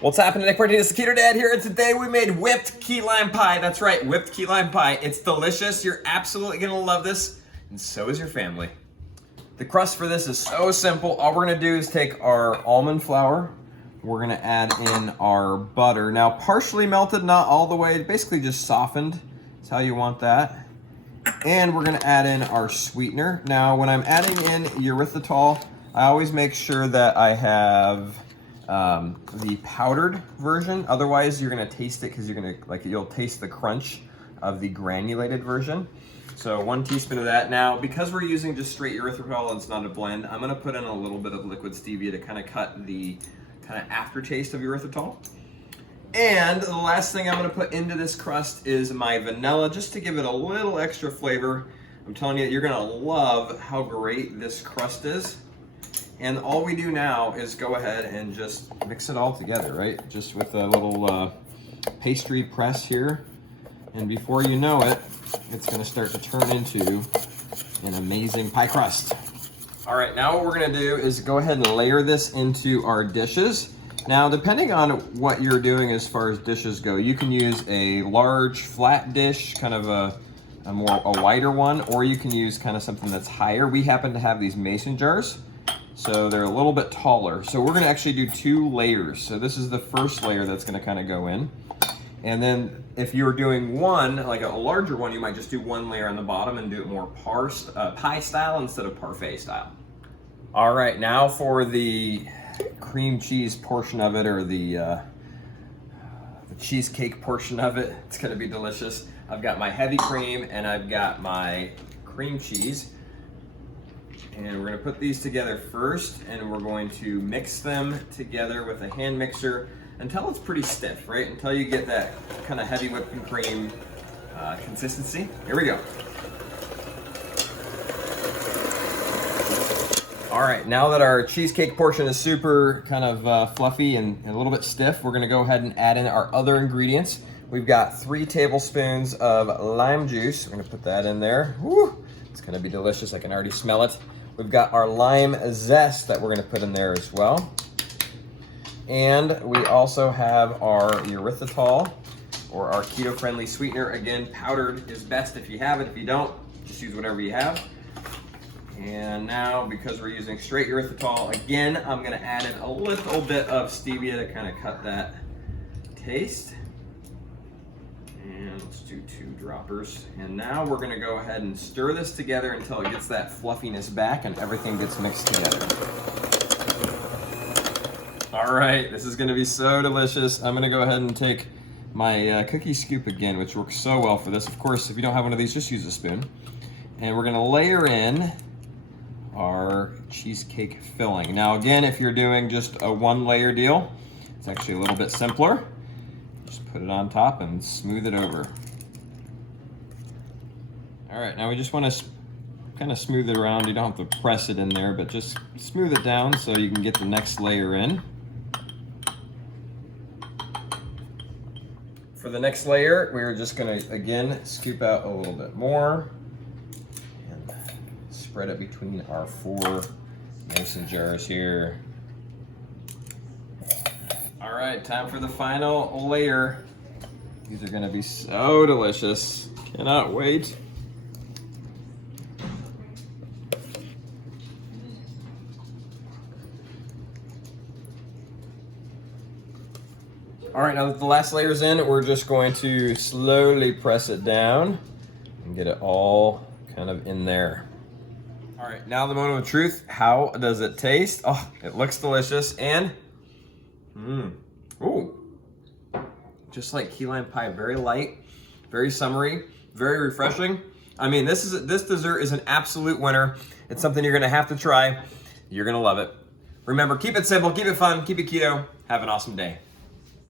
What's happening, Nick Martinez, the Keto Dad here, and today we made whipped key lime pie. That's right, whipped key lime pie. It's delicious. You're absolutely gonna love this, and so is your family. The crust for this is so simple. All we're gonna do is take our almond flour. We're gonna add in our butter. Now, partially melted, not all the way, basically just softened. That's how you want that. And we're gonna add in our sweetener. Now, when I'm adding in erythritol, I always make sure that I have the powdered version. Otherwise, you're gonna taste it because you'll taste the crunch of the granulated version. So 1 teaspoon of that. Now, because we're using just straight erythritol and it's not a blend, I'm gonna put in a little bit of liquid stevia to kind of cut the kind of aftertaste of erythritol. And the last thing I'm gonna put into this crust is my vanilla, just to give it a little extra flavor. I'm telling you, you're gonna love how great this crust is. And all we do now is go ahead and just mix it all together, right? Just with a little pastry press here. And before you know it, it's gonna start to turn into an amazing pie crust. All right, now what we're gonna do is go ahead and layer this into our dishes. Now, depending on what you're doing as far as dishes go, you can use a large flat dish, kind of a wider one, or you can use kind of something that's higher. We happen to have these mason jars, so they're a little bit taller. So we're gonna actually do 2 layers. So this is the first layer that's gonna kind of go in. And then if you're doing one, like a larger one, you might just do 1 layer on the bottom and do it more pie style instead of parfait style. All right, now for the cream cheese portion of it, or the cheesecake portion of it. It's gonna be delicious. I've got my heavy cream and I've got my cream cheese. And we're gonna put these together first, and we're going to mix them together with a hand mixer until it's pretty stiff, right? Until you get that kind of heavy whipping cream consistency. Here we go. All right, now that our cheesecake portion is super kind of fluffy and a little bit stiff, we're gonna go ahead and add in our other ingredients. We've got 3 tablespoons of lime juice. We're gonna put that in there. Woo! It's gonna be delicious, I can already smell it. We've got our lime zest that we're gonna put in there as well. And we also have our erythritol, or our keto-friendly sweetener. Again, powdered is best if you have it. If you don't, just use whatever you have. And now, because we're using straight erythritol, again, I'm gonna add in a little bit of stevia to kind of cut that taste. And let's do 2 droppers. And now we're gonna go ahead and stir this together until it gets that fluffiness back and everything gets mixed together. All right, this is gonna be so delicious. I'm gonna go ahead and take my cookie scoop again, which works so well for this. Of course, if you don't have one of these, just use a spoon. And we're gonna layer in our cheesecake filling. Now again, if you're doing just a 1-layer deal, it's actually a little bit simpler. Just put it on top and smooth it over. All right, now we just want to kind of smooth it around. You don't have to press it in there, but just smooth it down so you can get the next layer in. For the next layer, we're just gonna, again, scoop out a little bit more and spread it between our 4 mason jars here. All right, time for the final layer. These are gonna be so delicious. Cannot wait. All right, now that the last layer's in, we're just going to slowly press it down and get it all kind of in there. All right, now the moment of truth. How does it taste? Oh, it looks delicious, and ooh, just like key lime pie, very light, very summery, very refreshing. I mean, this dessert is an absolute winner. It's something you're gonna have to try. You're gonna love it. Remember, keep it simple, keep it fun, keep it keto. Have an awesome day.